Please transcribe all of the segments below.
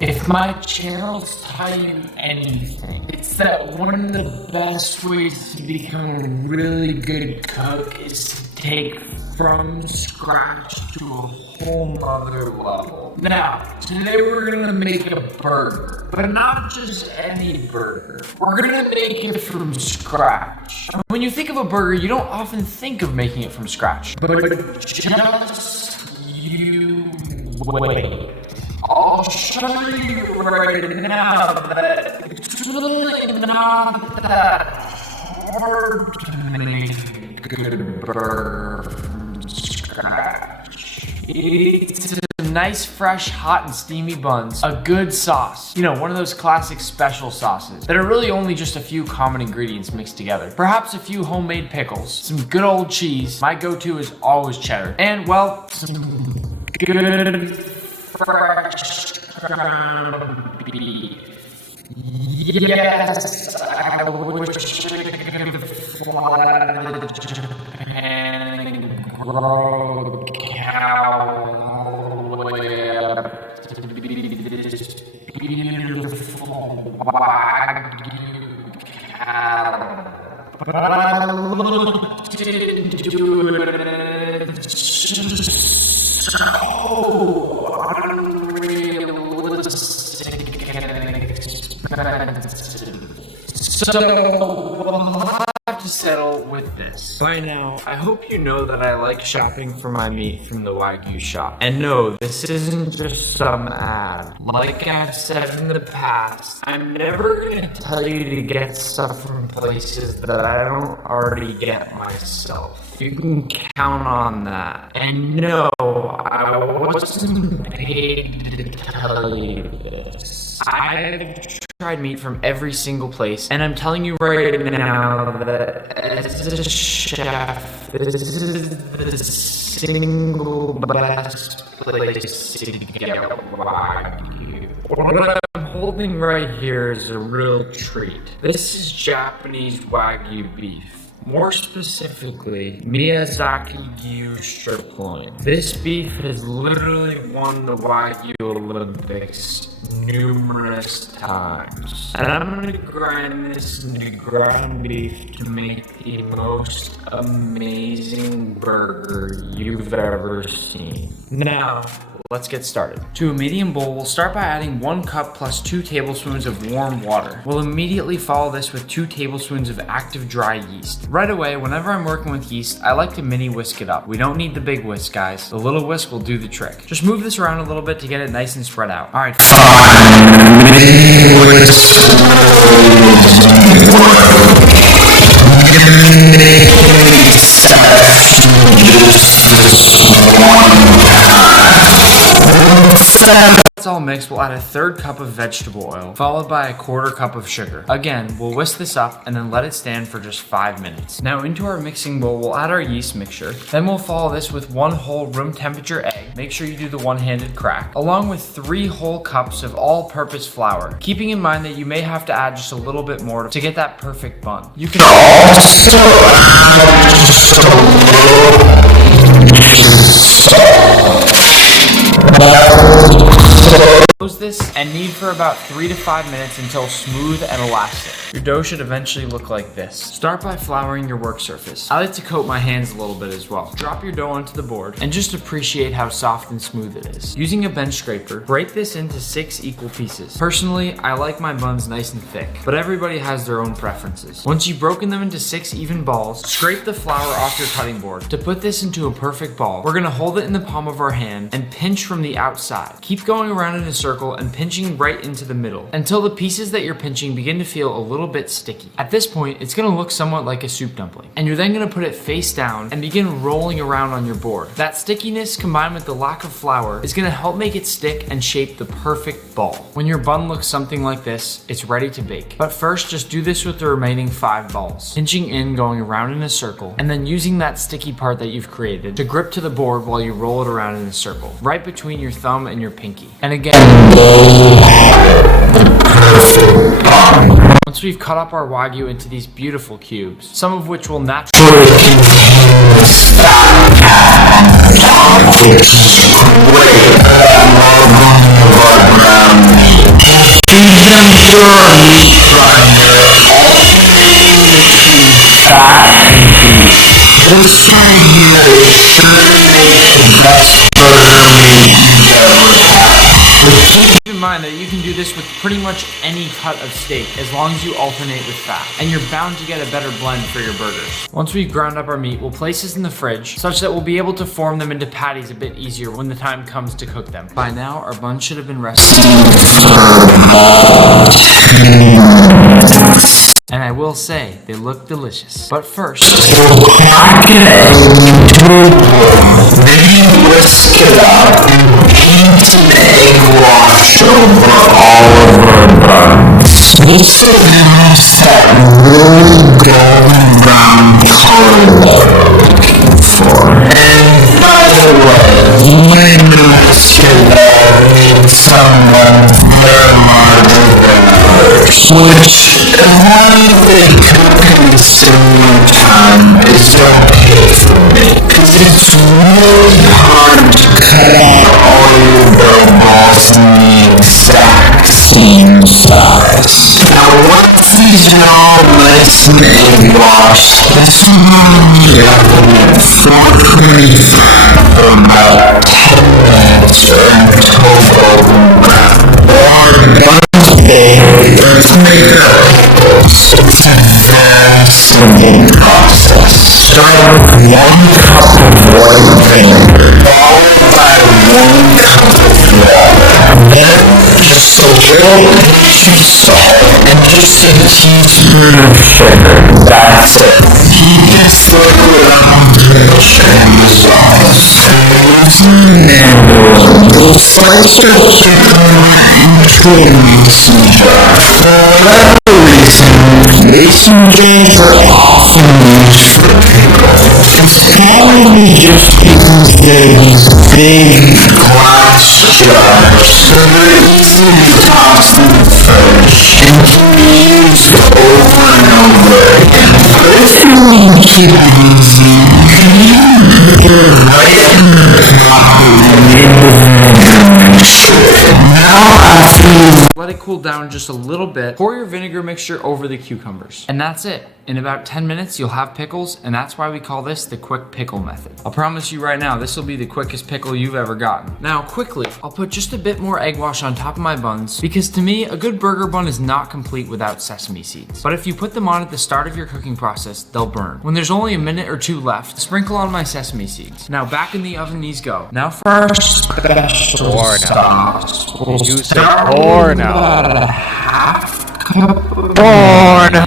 If my channel's taught you anything, it's that one of the best ways to become a really good cook is to take from scratch to a whole nother level. Now, today we're gonna make a burger, but not just any burger. We're gonna make it from scratch. When you think of a burger, you don't often think of making it from scratch, but just you wait. I'll show you right now that it's really not that hard to make a good burger from scratch. It's some nice, fresh, hot, and steamy buns, a good sauce. You know, one of those classic special sauces that are really only just a few common ingredients mixed together. Perhaps a few homemade pickles, some good old cheese. My go-to is always cheddar. And, well, some good fresh ground beef. Yes, I wish I could fly to Japan and grow cow all the way up to this beautiful Wagyu cow. But I looked into it, it's just so unrealistic and expensive. So we'll have to settle with this. By now, I hope you know that I like shopping for my meat from the Wagyu shop. And no, this isn't just some ad. Like I've said in the past, I'm never gonna tell you to get stuff from places that I don't already get myself. You can count on that. And no, I wasn't paid to tell you this. I've tried meat from every single place, and I'm telling you right now that as a chef, this is the single best place to get Wagyu. What I'm holding right here is a real treat. This is Japanese Wagyu beef. More specifically, Miyazaki-Gyu strip loin. This beef has literally won the Wagyu Olympics numerous times. And I'm gonna grind this into ground beef to make the most amazing burger you've ever seen. Now, let's get started. To a medium bowl, we'll start by adding 1 cup plus 2 tablespoons of warm water. We'll immediately follow this with 2 tablespoons of active dry yeast. Right away, whenever I'm working with yeast, I like to mini whisk it up. We don't need the big whisk, guys. The little whisk will do the trick. Just move this around a little bit to get it nice and spread out. All right. That's all mixed, we'll add a 1/3 cup of vegetable oil, followed by a 1/4 cup of sugar. Again, we'll whisk this up and then let it stand for just 5 minutes. Now into our mixing bowl, we'll add our yeast mixture. Then we'll follow this with 1 whole room temperature egg. Make sure you do the one-handed crack, along with 3 whole cups of all-purpose flour. Keeping in mind that you may have to add just a little bit more to get that perfect bun. You can also close this and knead for about 3 to 5 minutes until smooth and elastic. Your dough should eventually look like this. Start by flouring your work surface. I like to coat my hands a little bit as well. Drop your dough onto the board and just appreciate how soft and smooth it is. Using a bench scraper, break this into 6 equal pieces. Personally, I like my buns nice and thick, but everybody has their own preferences. Once you've broken them into 6 even balls, scrape the flour off your cutting board. To put this into a perfect ball, we're gonna hold it in the palm of our hand and pinch from the outside. Keep going around in a circle and pinching right into the middle until the pieces that you're pinching begin to feel a little bit sticky. At this point, it's gonna look somewhat like a soup dumpling, and you're then gonna put it face down and begin rolling around on your board. That stickiness combined with the lack of flour is gonna help make it stick and shape the perfect ball. When your bun looks something like this, it's ready to bake. But first, just do this with the remaining 5 balls, pinching in, going around in a circle, and then using that sticky part that you've created to grip to the board while you roll it around in a circle, right between your thumb and your pinky. And again, once we've cut up our Wagyu into these beautiful cubes, some of which will naturally Even for a meat grinder, fat and beef. This right here is sure to make the best burger meat you've ever had. Keep in mind that you can do this with pretty much any cut of steak as long as you alternate with fat, and you're bound to get a better blend for your burgers. Once we've ground up our meat, we'll place this in the fridge such that we'll be able to form them into patties a bit easier when the time comes to cook them. By now, our buns should have been resting. And I will say, they look delicious. But first, we'll crack an egg into a bowl, then whisk it up, and heat an egg wash over all of our buns. This will give us that really golden brown color that we're looking for. And by the way, you may notice that needs someone very larger than others, which when they cook in similar time is okay for me, cause it's really hard to cut out all your burger balls in the exact same size. Now once these are all nice and egg washed, this will be up in 425 for about 10 minutes until golden brown. Or buns baked, let's make up. It's a very simple process. Start with 1 cup of white vinegar, followed by 1 cup of water, then just a little pinch of salt, and just a teaspoon of sugar. That's it. Heat this liquid up until the chicken dissolves. And we'll slice the chicken into a mixing jar. For whatever reason, mason jars are often used for pickles. It's probably just because they're these big glass jars, so they're easy to toss in the fridge and can be used over and over again. But if you want to keep it easy, you can even put it right in the top and in the vinegar mixture. Now after you let it cool down just a little bit, pour your vinegar mixture over the cucumbers. And that's it. In about 10 minutes, you'll have pickles, and that's why we call this the quick pickle method. I'll promise you right now, this will be the quickest pickle you've ever gotten. Now, quickly, I'll put just a bit more egg wash on top of my buns, because to me, a good burger bun is not complete without sesame seeds. But if you put them on at the start of your cooking process, they'll burn. When there's only a minute or 2 left, sprinkle on my sesame seeds. Now, back in the oven these go. Now for our special sauce. You said porno. Porno.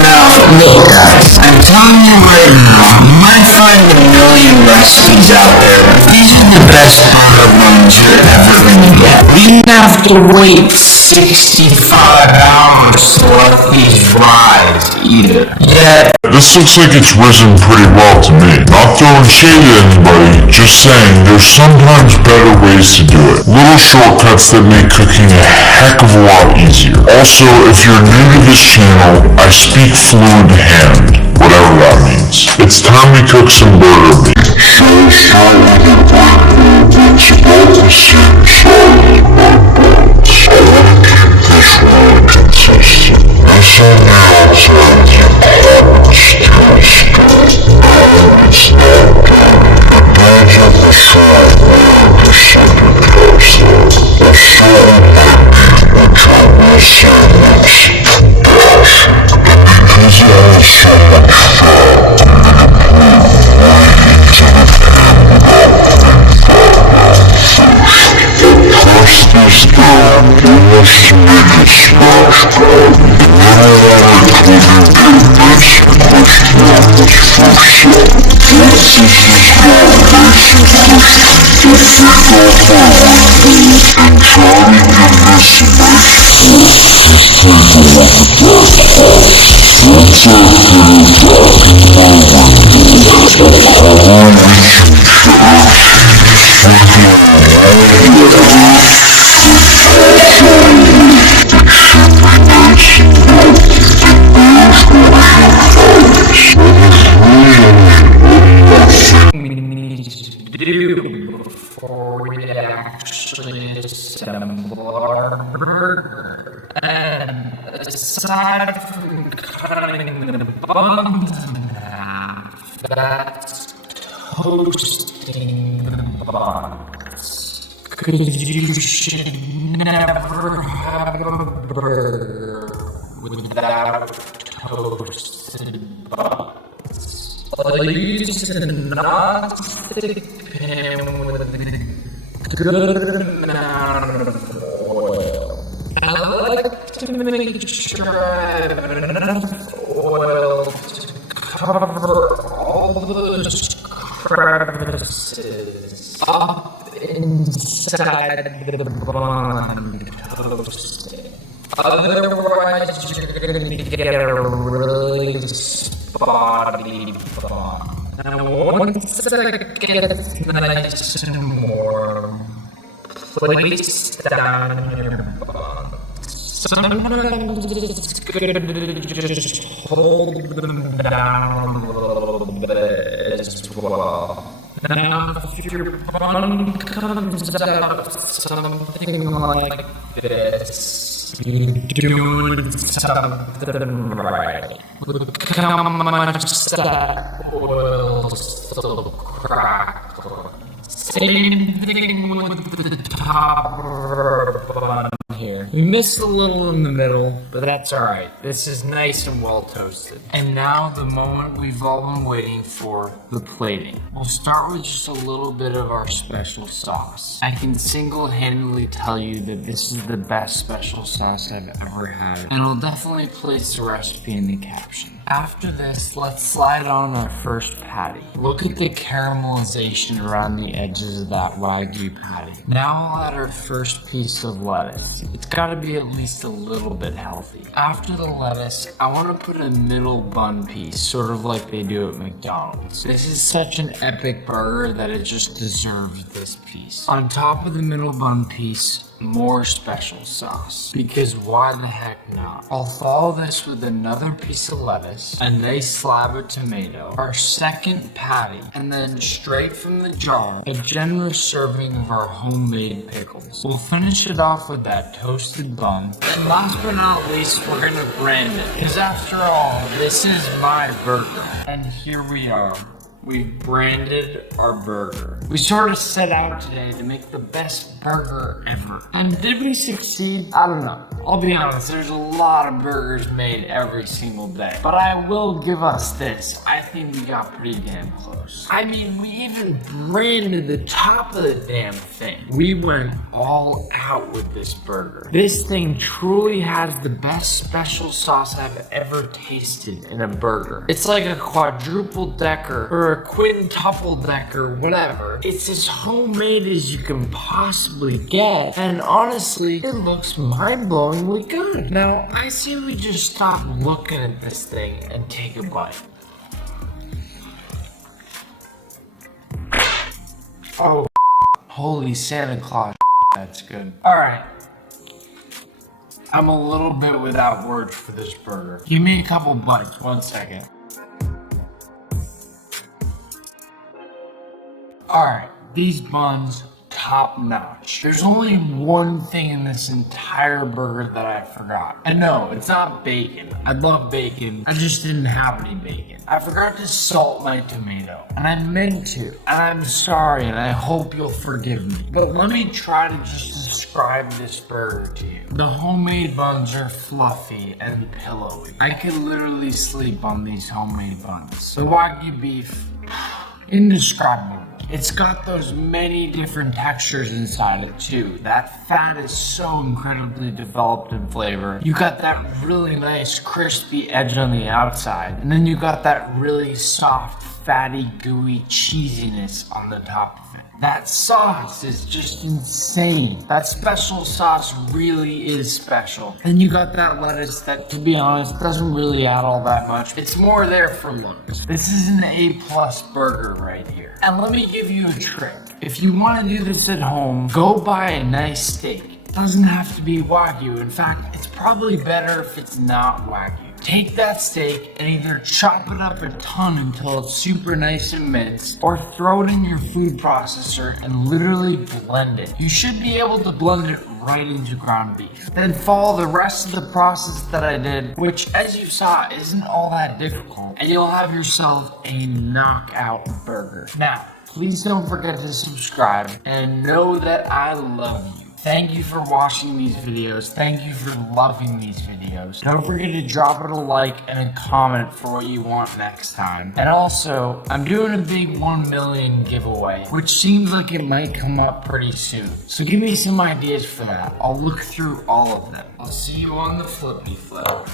Now, look guys, I'm telling you right now, you might find a million recipes out there, but these are the best burger buns you're ever gonna get. We have to wait 65 hours to let these rise either. Yet, this looks like it's risen pretty well to me. Not throwing shade at anybody, just saying there's sometimes better ways to do it. Little shortcuts that make cooking a heck of a lot easier. Also, if you're new to this channel, I speak fluent hand, whatever that means. It's time we cook some burger meat. Before we actually assemble our burger. And aside from cutting the buns in half, that's toasting the buns. 'Cause you should never have a burger without toasted buns. I'll use a non-stick pan with a good amount of oil. I like to make sure I have enough oil to cover all those crevices up inside the bun toasting. Otherwise, you're going to get a really spotty bun. Now, once it gets nice and warm, place down your bun. Sometimes it's good to just hold them down a little bit as well. Now, if your bun comes out something like this, you're doing something right. Look how much that oil still crackles. Same thing with the top of our bun here. We missed a little in the middle, but that's alright. This is nice and well toasted. And now the moment we've all been waiting for, the plating. We'll start with just a little bit of our special sauce. I can single-handedly tell you that this is the best special sauce I've ever had, and I'll definitely place the recipe in the caption. After this, let's slide on our first patty. Look at the caramelization around the edges of that Wagyu patty. Now I'll add our first piece of lettuce. It's gotta be at least a little bit healthy. After the lettuce, I wanna put a middle bun piece, sort of like they do at McDonald's. This is such an epic burger that it just deserves this piece. On top of the middle bun piece, more special sauce, because why the heck not? I'll follow this with another piece of lettuce, a nice slab of tomato, our second patty, and then straight from the jar, a generous serving of our homemade pickles. We'll finish it off with that toasted bun, and last but not least, we're gonna brand it, because after all, this is my burger, and here we are. We've branded our burger. We sort of set out today to make the best burger ever. And did we succeed? I don't know. I'll be honest, there's a lot of burgers made every single day. But I will give us this. I think we got pretty damn close. I mean, we even branded the top of the damn thing. We went all out with this burger. This thing truly has the best special sauce I've ever tasted in a burger. It's like a quadruple decker or or a quintuple decker, whatever. It's as homemade as you can possibly get, and honestly, it looks mind-blowingly good. Now, I say we just stop looking at this thing and take a bite. Oh, holy Santa Claus, that's good. All right. I'm a little bit without words for this burger. Give me a couple bites, 1 second. All right, these buns, top notch. There's only one thing in this entire burger that I forgot. And no, it's not bacon. I love bacon. I just didn't have any bacon. I forgot to salt my tomato, and I meant to. And I'm sorry, and I hope you'll forgive me. But let me try to just describe this burger to you. The homemade buns are fluffy and pillowy. I could literally sleep on these homemade buns. The Wagyu beef, indescribable. It's got those many different textures inside it too. That fat is so incredibly developed in flavor. You got that really nice crispy edge on the outside, and then you got that really soft, fatty, gooey cheesiness on the top of it. That sauce is just insane. That special sauce really is special. And you got that lettuce that, to be honest, doesn't really add all that much. It's more there for looks. This is an A+ burger right here. And let me give you a trick. If you want to do this at home, go buy a nice steak. It doesn't have to be Wagyu. In fact, it's probably better if it's not Wagyu. Take that steak and either chop it up a ton until it's super nice and minced, or throw it in your food processor and literally blend it. You should be able to blend it right into ground beef. Then follow the rest of the process that I did, which, as you saw, isn't all that difficult, and you'll have yourself a knockout burger. Now, please don't forget to subscribe and know that I love you. Thank you for watching these videos. Thank you for loving these videos. Don't forget to drop it a like and a comment for what you want next time. And also, I'm doing a big 1 million giveaway, which seems like it might come up pretty soon. So give me some ideas for that. I'll look through all of them. I'll see you on the flippy flip.